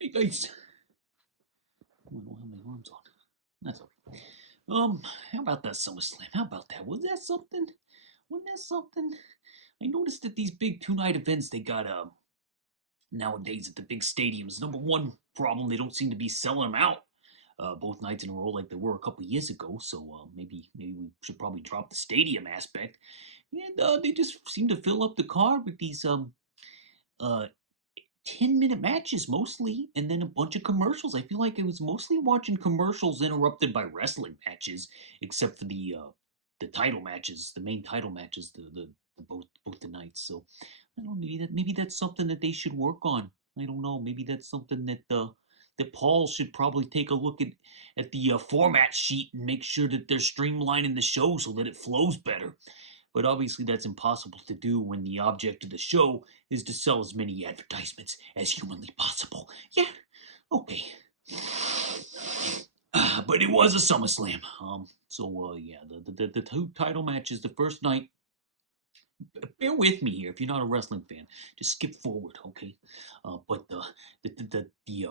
Hey guys. I don't have my arms on. That's all right. How about that SummerSlam? How about that? Was that something? Wasn't that something? I noticed that these big two-night events they got nowadays at the big stadiums. Number one problem, they don't seem to be selling them out both nights in a row like they were a couple years ago. So maybe we should probably drop the stadium aspect. And they just seem to fill up the card with these uh 10-minute matches mostly, and then a bunch of commercials. I feel like I was mostly watching commercials interrupted by wrestling matches, except for the title matches, the main title matches, the both the nights. So I don't know, maybe that's something that they should work on. I don't know. Maybe that's something that Paul should probably take a look at the format sheet and make sure that they're streamlining the show so that it flows better. But obviously, that's impossible to do when the object of the show is to sell as many advertisements as humanly possible. Yeah, okay. But it was a SummerSlam. Yeah, the two title matches the first night. Bear with me here if you're not a wrestling fan. Just skip forward, okay? But the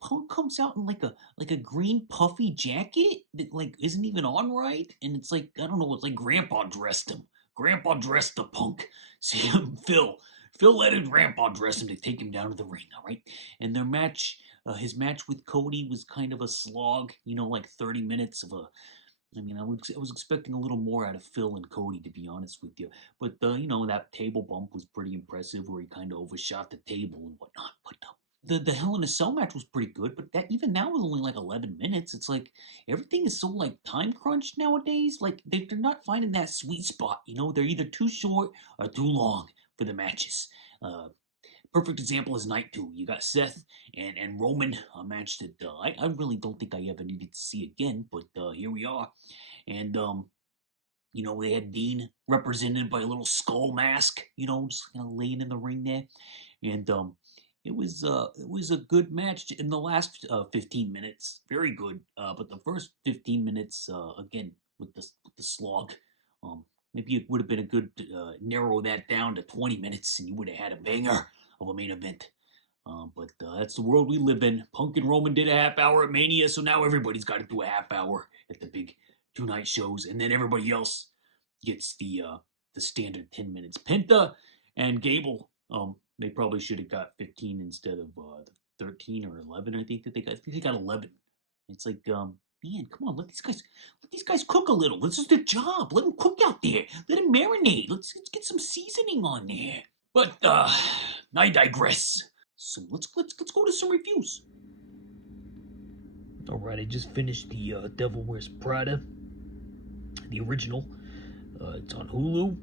Punk comes out in like a green puffy jacket that like isn't even on right, and it's like I don't know. It's like Grandpa dressed him. Grandpa dressed the Punk. See Phil let his Grandpa dress him to take him down to the ring. All right, and their match, his match with Cody was kind of a slog. Like 30 minutes of a. I mean, I was expecting a little more out of Phil and Cody, to be honest with you. But that table bump was pretty impressive, where he kind of overshot the table and whatnot. But the Hell in a Cell match was pretty good, but that even that was only like 11 minutes. It's like everything is so like time crunched nowadays. Like they're not finding that sweet spot. They're either too short or too long for the matches. Perfect example is night two. You got Seth and Roman, a match that I really don't think I ever needed to see again, but here we are. And they had Dean represented by a little skull mask, just kind of laying in the ring there. And it was a good match in the last 15 minutes. Very good. But the first 15 minutes, again, with the slog, maybe it would have been a good narrow that down to 20 minutes, and you would have had a banger of a main event. But that's the world we live in. Punk and Roman did a half hour at Mania, so now everybody's got to do a half hour at the big two-night shows, and then everybody else gets the standard 10 minutes. Penta and Gable, they probably should have got 15 instead of 13 or 11. I think they got 11. It's like, man, come on, let these guys cook a little. This is their job. Let them cook out there. Let them marinate. Let's get some seasoning on there. But I digress. So let's go to some reviews. All right, I just finished the Devil Wears Prada, the original. It's on Hulu.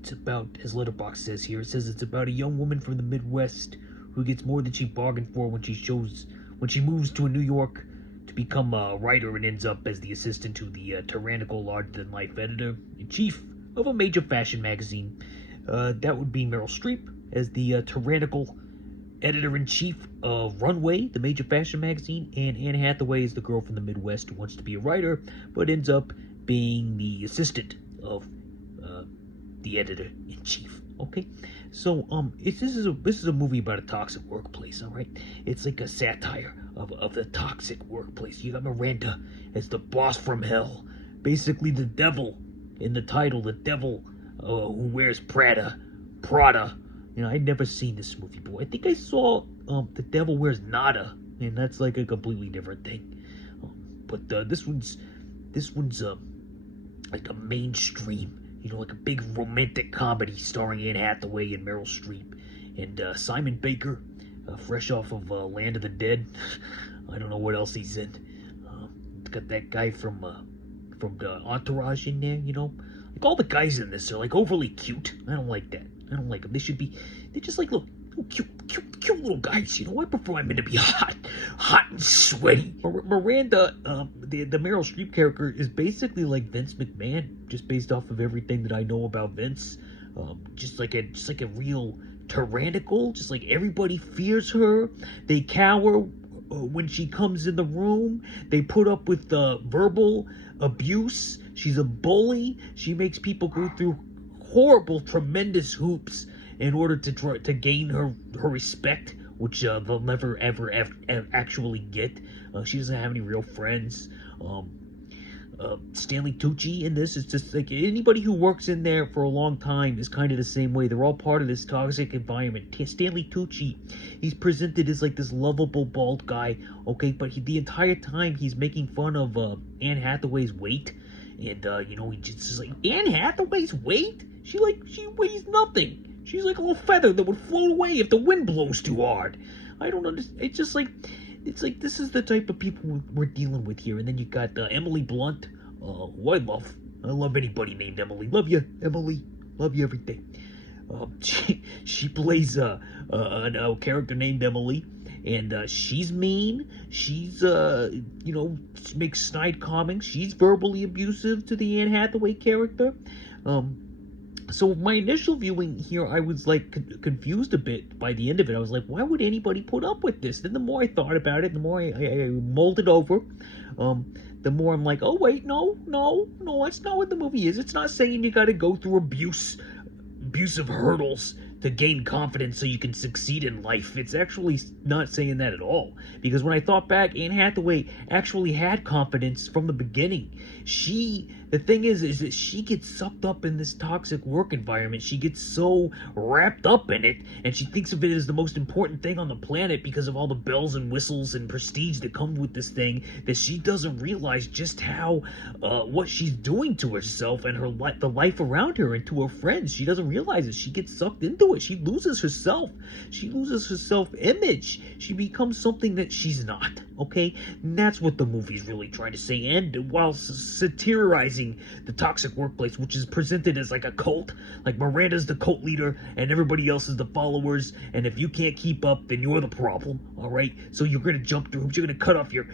It's about, as Letterboxd says here, it says it's about a young woman from the Midwest who gets more than she bargained for when she moves to New York to become a writer and ends up as the assistant to the tyrannical, larger-than-life editor-in-chief of a major fashion magazine. That would be Meryl Streep as the tyrannical editor-in-chief of Runway, the major fashion magazine, and Anne Hathaway is the girl from the Midwest who wants to be a writer, but ends up being the assistant of the editor-in-chief. Okay, so this is a movie about a toxic workplace. All right, it's like a satire of the toxic workplace. You got Miranda as the boss from hell, basically the devil in the title, the devil who wears Prada. I'd never seen this movie before. I think I saw The Devil Wears Nada, and that's like a completely different thing. But this one's like a mainstream, like a big romantic comedy starring Anne Hathaway and Meryl Streep and Simon Baker, fresh off of Land of the Dead. I don't know what else he's in. It's got that guy from the Entourage in there. Like all the guys in this are like overly cute. I don't like that. I don't like them. They're just like little cute little guys. I prefer men to be hot and sweaty. Miranda, the Meryl Streep character is basically like Vince McMahon, just based off of everything that I know about Vince. Just like a real tyrannical. Just like everybody fears her. They cower when she comes in the room. They put up with verbal abuse. She's a bully. She makes people go through horrible, tremendous hoops in order to try to gain her respect, which they'll never ever actually get. She doesn't have any real friends. Stanley Tucci in this is just like anybody who works in there for a long time is kind of the same way. They're all part of this toxic environment. Stanley Tucci, he's presented as like this lovable bald guy, okay, but the entire time he's making fun of Anne Hathaway's weight, and he just like, Anne Hathaway's weight? She weighs nothing. She's like a little feather that would float away if the wind blows too hard. I don't understand. It's like this is the type of people we're dealing with here. And then you got Emily Blunt, who I love. I love anybody named Emily. Love you, Emily. Love you every day. She plays a character named Emily, and she's mean. She's she makes snide comments. She's verbally abusive to the Anne Hathaway character. So my initial viewing here, I was like confused a bit by the end of it. I was like, why would anybody put up with this? Then the more I thought about it, the more I mulled it over, the more I'm like, oh wait, no, that's not what the movie is. It's not saying you got to go through abusive hurdles to gain confidence so you can succeed in life. It's actually not saying that at all. Because when I thought back, Anne Hathaway actually had confidence from the beginning. The thing is that she gets sucked up in this toxic work environment. She gets so wrapped up in it, and she thinks of it as the most important thing on the planet because of all the bells and whistles and prestige that come with this thing, that she doesn't realize just how, what she's doing to herself and the life around her and to her friends. She doesn't realize it. She gets sucked into it. She loses herself. She loses her self-image. She becomes something that she's not, okay? And that's what the movie's really trying to say. And while satirizing the toxic workplace, which is presented as like a cult, like Miranda's the cult leader and everybody else is the followers, and if you can't keep up, then you're the problem, all right? So you're gonna jump through hoops, you're gonna cut off your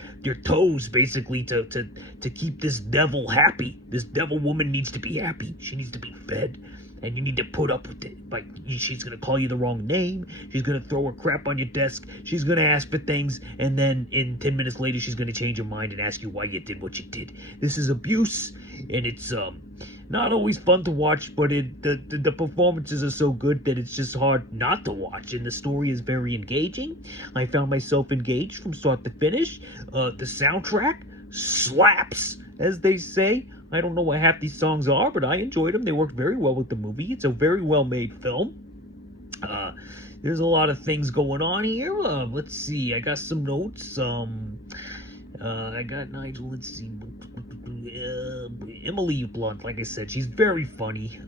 toes basically to keep this devil happy. This devil woman needs to be happy. She needs to be fed, and you need to put up with it. Like, she's gonna call you the wrong name, she's gonna throw her crap on your desk, she's gonna ask for things, and then in 10 minutes later she's gonna change her mind and ask you why you did what you did. This is abuse, and it's not always fun to watch, but the performances are so good that it's just hard not to watch, and the story is very engaging. I found myself engaged from start to finish. The soundtrack slaps, as they say. I don't know what half these songs are, but I enjoyed them. They worked very well with the movie. It's a very well-made film. There's a lot of things going on here. Let's see. I got some notes. I got Nigel. Let's see. Emily Blunt, like I said, she's very funny.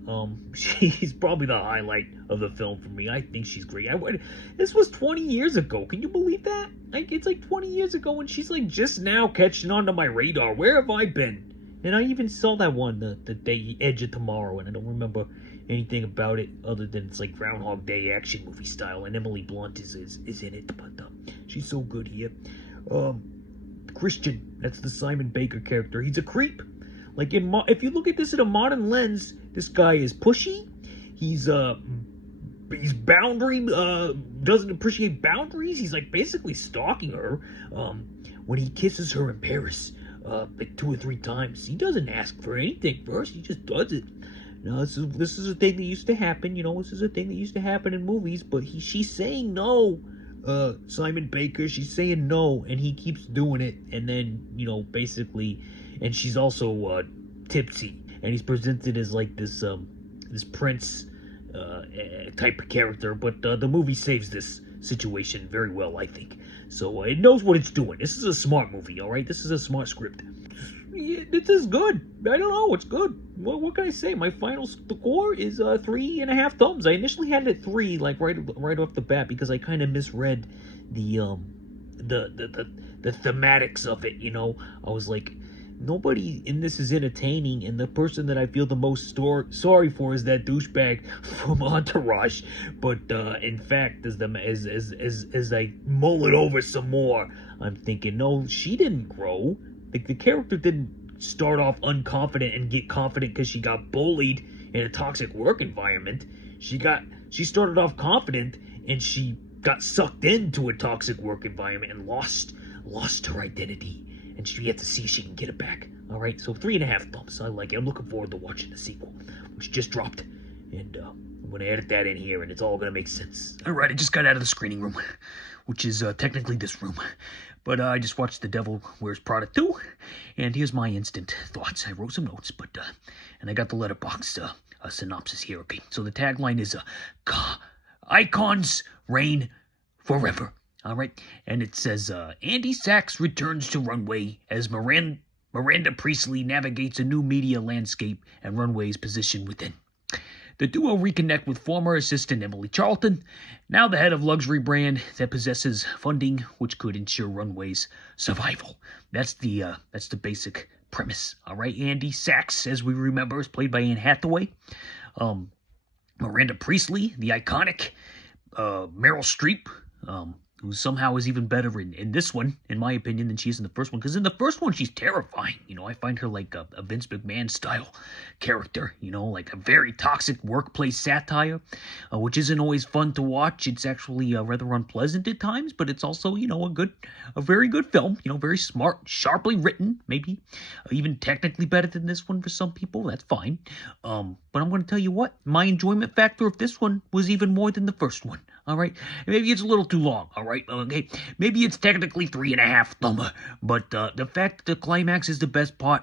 She's probably the highlight of the film for me. I think she's great. This was 20 years ago. Can you believe that? Like, it's like 20 years ago, and she's like just now catching onto my radar. Where have I been? And I even saw that one, the Day Edge of Tomorrow, and I don't remember anything about it other than it's like Groundhog Day action movie style, and Emily Blunt is in it, but she's so good here. Christian, that's the Simon Baker character. He's a creep. Like, if you look at this in a modern lens, this guy is pushy. He's boundary, doesn't appreciate boundaries. He's like basically stalking her. When he kisses her in Paris, like 2 or 3 times, he doesn't ask for anything first. He just does it. Now, this is a thing that used to happen. This is a thing that used to happen in movies. But she's saying no. Simon Baker, she's saying no, and he keeps doing it. And then, basically, and she's also tipsy, and he's presented as like this prince type of character. But the movie saves this situation very well, I think. So it knows what it's doing. This is a smart movie, all right? This is a smart script. This is good. I don't know. It's good. What can I say? My final score is 3.5 thumbs. I initially had it at 3, like right off the bat, because I kind of misread the thematics of it. I was like, nobody in this is entertaining, and the person that I feel the most sorry for is that douchebag from Entourage. But in fact, as I mull it over some more, I'm thinking, no, she didn't grow. The character didn't start off unconfident and get confident because she got bullied in a toxic work environment. She started off confident, and she got sucked into a toxic work environment and lost her identity. And she had to see if she can get it back. All right, so 3.5 thumbs. I like it. I'm looking forward to watching the sequel, which just dropped. And I'm gonna edit that in here, and it's all gonna make sense. All right, I just got out of the screening room, which is technically this room. But I just watched The Devil Wears Prada 2, and here's my instant thoughts. I wrote some notes, and I got the letterbox synopsis here. Okay, so the tagline is "Icons reign forever." All right, and it says Andy Sachs returns to Runway as Miranda Priestley navigates a new media landscape and Runway's position within. The duo reconnect with former assistant Emily Charlton, now the head of luxury brand that possesses funding which could ensure Runway's survival. That's the basic premise. All right, Andy Sachs, as we remember, is played by Anne Hathaway. Miranda Priestley, the iconic Meryl Streep, who somehow is even better in this one, in my opinion, than she is in the first one. Because in the first one, she's terrifying. I find her like a Vince McMahon-style character, like a very toxic workplace satire, which isn't always fun to watch. It's actually rather unpleasant at times, but it's also, a very good film, very smart, sharply written, maybe even technically better than this one for some people. That's fine. But I'm going to tell you what, my enjoyment factor of this one was even more than the first one. All right, maybe it's a little too long. All right, okay, maybe it's technically 3.5 thumber, but the fact that the climax is the best part,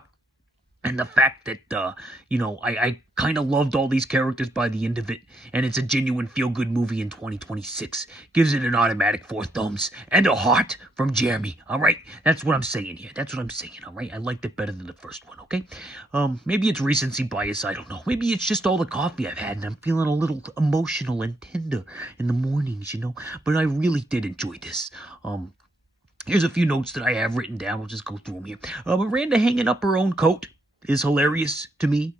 and the fact that I kind of loved all these characters by the end of it, and it's a genuine feel-good movie in 2026, gives it an automatic 4 thumbs and a heart from Jeremy. All right, that's what I'm saying here. That's what I'm saying. All right, I liked it better than the first one. Okay, maybe it's recency bias. I don't know. Maybe it's just all the coffee I've had, and I'm feeling a little emotional and tender in the mornings. But I really did enjoy this. Here's a few notes that I have written down. We'll just go through them here. Miranda hanging up her own coat is hilarious to me,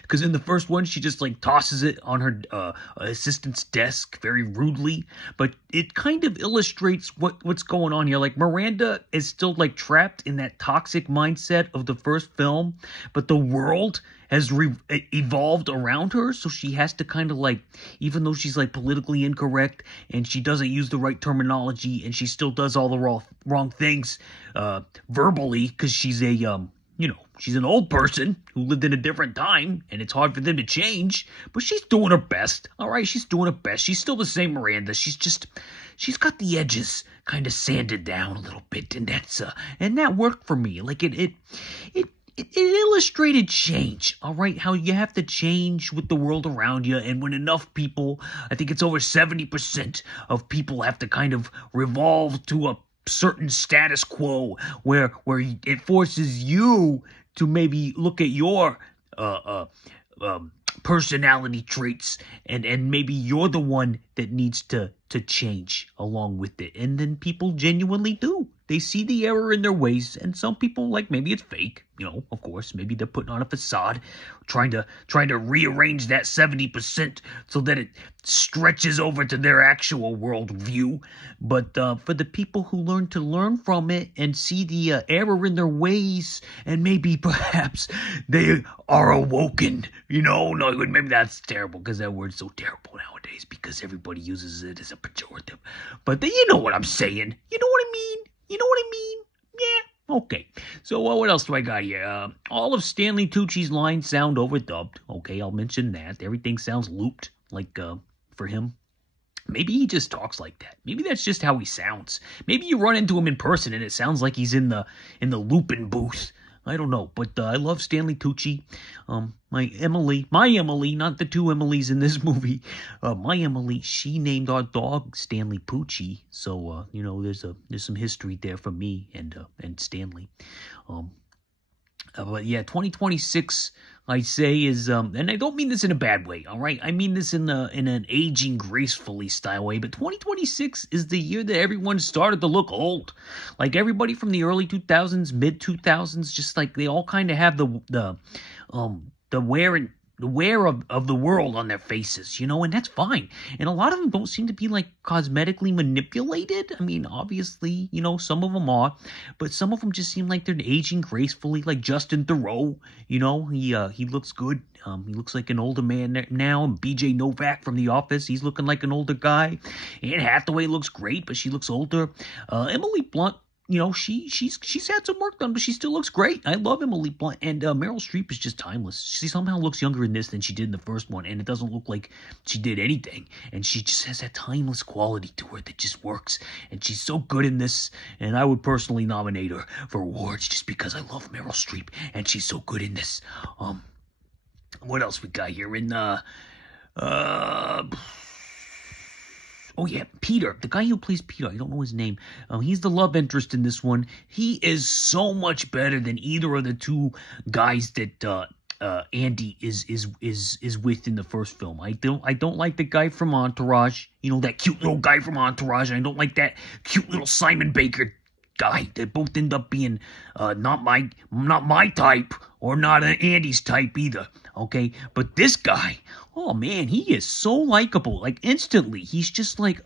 because in the first one she just tosses it on her assistant's desk very rudely, but it kind of illustrates what's going on here. Miranda is still trapped in that toxic mindset of the first film, but the world has evolved around her, so she has to kind of even though she's politically incorrect and she doesn't use the right terminology and she still does all the wrong things verbally, because she's she's an old person who lived in a different time, and it's hard for them to change, but she's doing her best. All right, she's doing her best. She's still the same Miranda. She's got the edges kind of sanded down a little bit, and that worked for me. It illustrated change, all right? How you have to change with the world around you, and when enough people, I think it's over 70% of people have to kind of revolve to a certain status quo where it forces you to maybe look at your personality traits, and maybe you're the one that needs to change along with it. And then people genuinely do. They see the error in their ways, and some people, maybe it's fake, of course, maybe they're putting on a facade, trying to rearrange that 70% so that it stretches over to their actual worldview. But for the people who learn from it and see the error in their ways, and maybe perhaps they are awoken, no, maybe that's terrible, because that word's so terrible nowadays, because everybody uses it as a pejorative. But you know what I'm saying. You know what I mean? Yeah. Okay. So what else do I got here? All of Stanley Tucci's lines sound overdubbed. Okay, I'll mention that. Everything sounds looped, for him. Maybe he just talks like that. Maybe that's just how he sounds. Maybe you run into him in person and it sounds like he's in the looping booth. I don't know, but I love Stanley Tucci. My Emily, not the two Emilys in this movie. My Emily, she named our dog Stanley Pucci. So there's some history there for me and Stanley. But yeah, 2026, I say, is and I don't mean this in a bad way, all right? I mean this in an aging gracefully style way. But 2026 is the year that everyone started to look old. Everybody from the early 2000s, mid 2000s, just they all kind of have the wear of the world on their faces, and that's fine. And a lot of them don't seem to be cosmetically manipulated. I mean, obviously, some of them are, but some of them just seem like they're aging gracefully, like Justin Theroux. He looks good. He looks like an older man now. And BJ Novak from The Office, he's looking like an older guy. Anne Hathaway looks great, but she looks older. Emily Blunt, she's had some work done, but she still looks great. I love Emily Blunt, and Meryl Streep is just timeless. She somehow looks younger in this than she did in the first one, and it doesn't look like she did anything. And she just has that timeless quality to her that just works. And she's so good in this, and I would personally nominate her for awards just because I love Meryl Streep, and she's so good in this. What else we got here in oh yeah, Peter, the guy who plays Peter, I don't know his name. He's the love interest in this one. He is so much better than either of the two guys that Andy is with in the first film. I don't like the guy from Entourage. That cute little guy from Entourage. I don't like that cute little Simon Baker guy. They both end up being not my type, or not Andy's type either. Okay, but this guy, oh man, he is so likable. Like instantly, he's just like,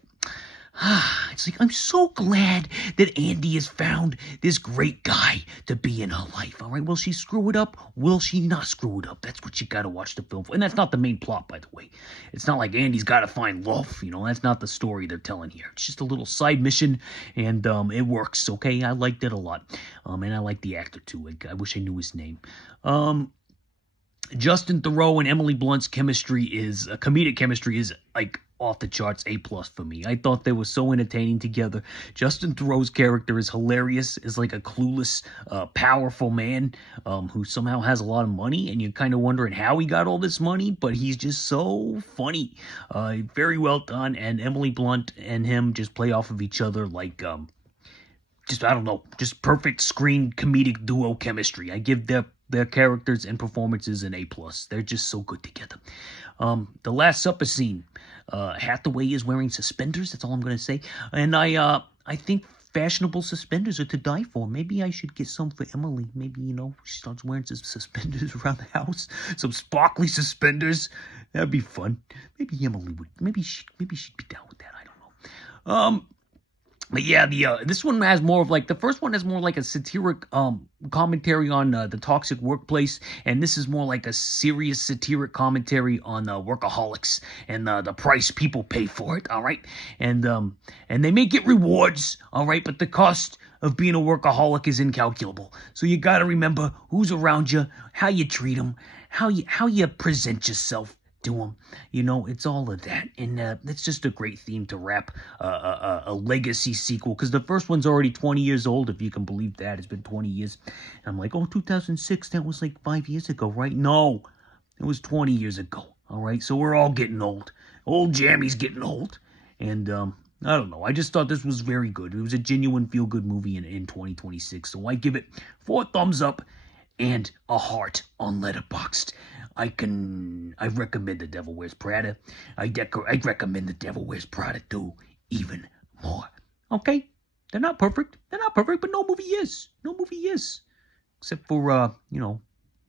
it's like, I'm so glad that Andy has found this great guy to be in her life. All right, will she screw it up? Will she not screw it up? That's what you got to watch the film for. And that's not the main plot, by the way. It's not like Andy's got to find love. That's not the story they're telling here. It's just a little side mission, and it works. Okay, I liked it a lot, and I like the actor too. I wish I knew his name. Justin Theroux and Emily Blunt's comedic chemistry is like off the charts, A+ for me. I thought they were so entertaining together. Justin Theroux's character is hilarious, is like a clueless, powerful man who somehow has a lot of money, and you're kind of wondering how he got all this money, but he's just so funny. Very well done, and Emily Blunt and him just play off of each other like, just perfect screen comedic duo chemistry. I give their characters and performances an A+. They're just so good together. The Last Supper scene, Hathaway is wearing suspenders. That's all I'm going to say. And I think fashionable suspenders are to die for. Maybe I should get some for Emily. Maybe, she starts wearing some suspenders around the house. Some sparkly suspenders. That'd be fun. Maybe Emily would. Maybe she'd be down with that. I don't know. But yeah, this one has more of like, the first one has more like a satiric commentary on the toxic workplace, and this is more like a serious satiric commentary on workaholics and the price people pay for it. All right, and they may get rewards, all right, but the cost of being a workaholic is incalculable. So you got to remember who's around you, how you treat them, how you present yourself to them. It's all of that, and it's just a great theme to wrap a legacy sequel, because the first one's already 20 years old, if you can believe that. It's been 20 years. And I'm like, 2006, that was like 5 years ago, right? No, it was 20 years ago. All right, so we're all getting old. Old Jammy's getting old, and I don't know. I just thought this was very good. It was a genuine feel-good movie in 2026, so I give it 4 thumbs up and a heart on Letterboxd. I recommend The Devil Wears Prada. I'd recommend The Devil Wears Prada 2 even more. Okay? They're not perfect, but no movie is. Except for,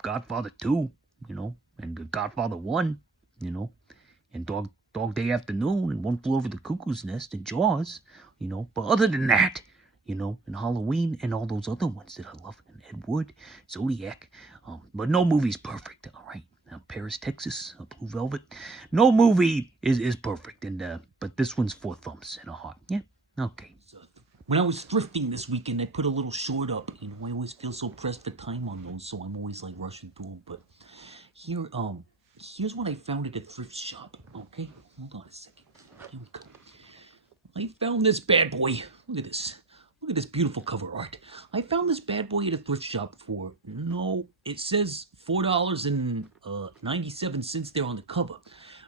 Godfather 2, and Godfather 1, and Dog Day Afternoon, and One Flew Over the Cuckoo's Nest, and Jaws, but other than that, and Halloween, and all those other ones that I love, and Ed Wood, Zodiac, but no movie's perfect, all right? Now, Paris, Texas, Blue Velvet. No movie is perfect, and but this one's 4 thumbs and a heart. Yeah, okay. When I was thrifting this weekend, I put a little short up. I always feel so pressed for time on those, so I'm always like rushing through them. But here's what I found at a thrift shop. Okay, hold on a second. Here we go. I found this bad boy. Look at this. Look at this beautiful cover art. I found this bad boy at a thrift shop for, it says $4.97 there on the cover.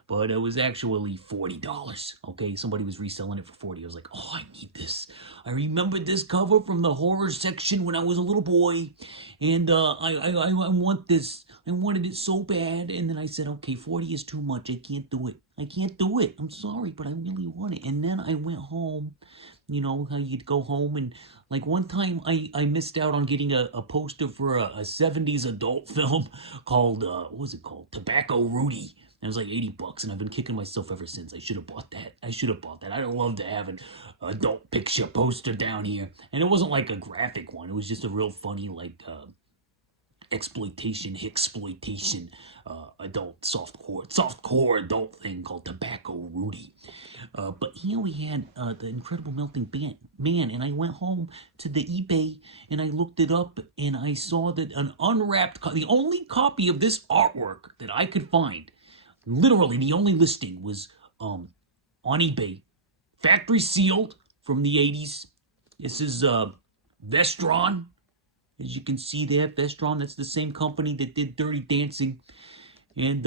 But it was actually $40, okay? Somebody was reselling it for $40. I was like, oh, I need this. I remembered this cover from the horror section when I was a little boy. And I want this. I wanted it so bad. And then I said, okay, 40 is too much. I can't do it. I'm sorry, but I really want it. And then I went home. How you'd go home and, like, one time I missed out on getting a poster for a 70s adult film called, what was it called? Tobacco Rudy. And it was like $80, and I've been kicking myself ever since. I should have bought that. I'd love to have an adult picture poster down here. And it wasn't like a graphic one. It was just a real funny, like, exploitation, hicksploitation, adult softcore adult thing called Tobacco Rudy. But here we had the Incredible Melting Man, and I went home to the eBay and I looked it up, and I saw that an unwrapped, the only copy of this artwork that I could find, literally the only listing, was on eBay, factory sealed from the 80s. This is Vestron, as you can see there. Vestron, that's the same company that did Dirty Dancing, and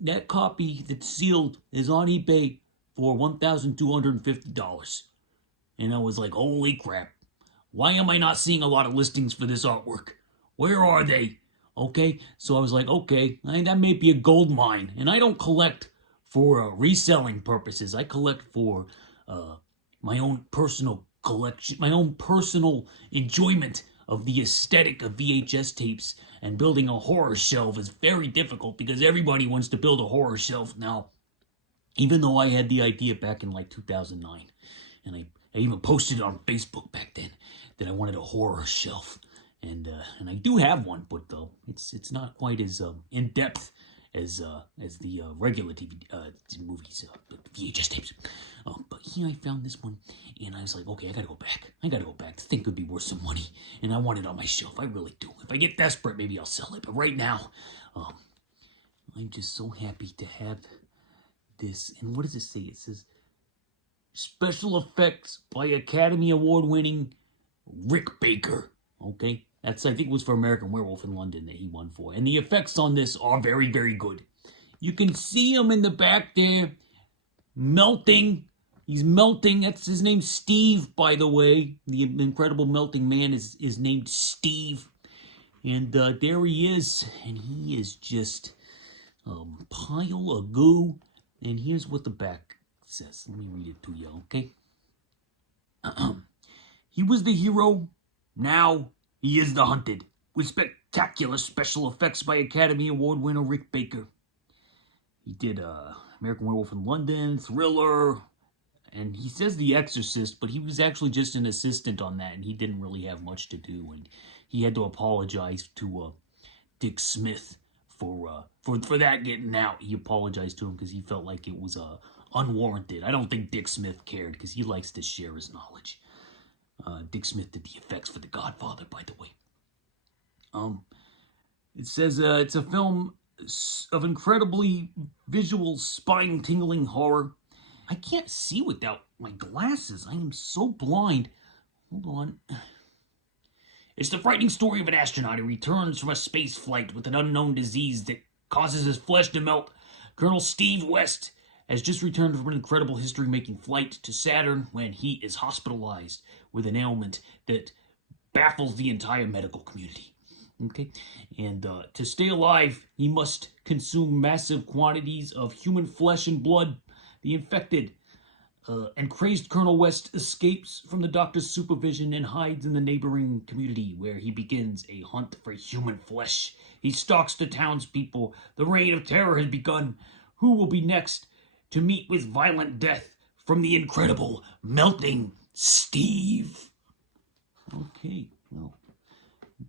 that copy that's sealed is on eBay for $1,250. And I was like, holy crap. Why am I not seeing a lot of listings for this artwork? Where are they? Okay, so I was like, okay, that may be a gold mine. And I don't collect for reselling purposes. I collect for my own personal collection, my own personal enjoyment of the aesthetic of VHS tapes. And building a horror shelf is very difficult because everybody wants to build a horror shelf now. Even though I had the idea back in like 2009, and I even posted it on Facebook back then that I wanted a horror shelf, and I do have one, but it's not quite as in depth as the regular TV movies, VHS tapes. But here I found this one, and I was like, okay, I gotta go back. The thing could be worth some money, and I want it on my shelf. I really do. If I get desperate, maybe I'll sell it. But right now, I'm just so happy to have this. And what does it say? It says special effects by Academy Award winning Rick Baker. Okay, that's, I think it was for American Werewolf in London that he won for. And the effects on this are very, very good. You can see him in the back there melting. He's melting. That's his name, Steve, by the way. The Incredible Melting Man is named Steve. And there he is. And he is just a pile of goo. And here's what the back says. Let me read it to you, okay? He was the hero. Now he is the hunted. With spectacular special effects by Academy Award winner Rick Baker. He did American Werewolf in London, Thriller, and he says The Exorcist, but he was actually just an assistant on that, and he didn't really have much to do. And he had to apologize to Dick Smith for that getting out. He apologized to him because he felt like it was unwarranted. I don't think Dick Smith cared because he likes to share his knowledge. Dick Smith did the effects for The Godfather, by the way. It says it's a film of incredibly visual, spine-tingling horror. I can't see without my glasses. I am so blind. Hold on. It's the frightening story of an astronaut who returns from a space flight with an unknown disease that causes his flesh to melt. Colonel Steve West has just returned from an incredible history-making flight to Saturn when he is hospitalized with an ailment that baffles the entire medical community. Okay, and to stay alive, he must consume massive quantities of human flesh and blood. The infected and crazed Colonel West escapes from the doctor's supervision and hides in the neighboring community, where he begins a hunt for human flesh. He stalks the townspeople. The reign of terror has begun. Who will be next to meet with violent death from the incredible melting Steve? Okay, well,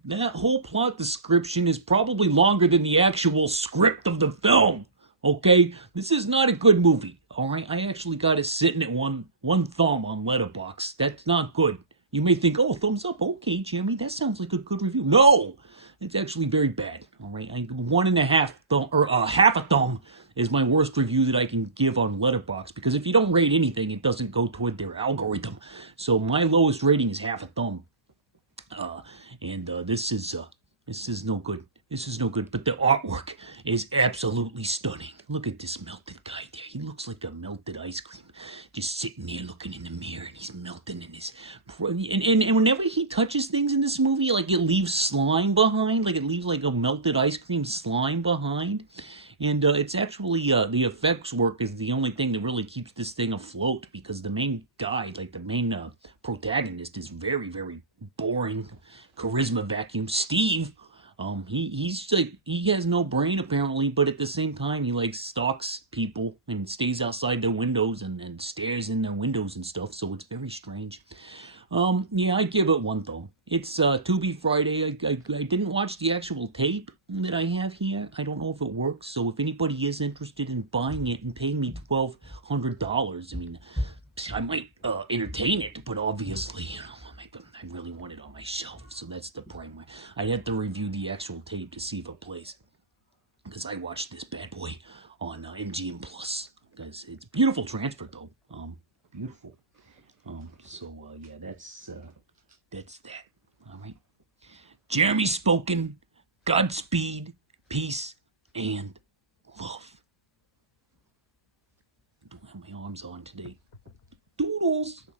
that whole plot description is probably longer than the actual script of the film. Okay, this is not a good movie. All right, I actually got it sitting at one thumb on Letterboxd. That's not good. You may think, oh, thumbs up. Okay, Jeremy, that sounds like a good review. No, it's actually very bad. All right, 1.5 thumb, or half a thumb is my worst review that I can give on Letterboxd, because if you don't rate anything, it doesn't go toward their algorithm. So my lowest rating is half a thumb, and this is no good. This is no good, but the artwork is absolutely stunning. Look at this melted guy there. He looks like a melted ice cream, just sitting there looking in the mirror, and he's melting in his... And whenever he touches things in this movie, like, it leaves slime behind. Like, it leaves, like, a melted ice cream slime behind. And it's actually, the effects work is the only thing that really keeps this thing afloat, because the main guy, like, the main protagonist is very, very boring charisma vacuum. Steve... he's like, he has no brain apparently, but at the same time he like stalks people and stays outside their windows and stares in their windows and stuff, so it's very strange. Yeah, I give it one though. It's Tubi Friday. I didn't watch the actual tape that I have here. I don't know if it works. So if anybody is interested in buying it and paying me $1,200, I mean, I might entertain it, but obviously, I really want it on my shelf. So that's the primary. I'd have to review the actual tape to see if it plays, because I watched this bad boy on MGM Plus. Guys, it's beautiful transfer though. Beautiful. Yeah, that's that. All right. Jeremy spoken. Godspeed, peace, and love. I don't have my arms on today. Doodles.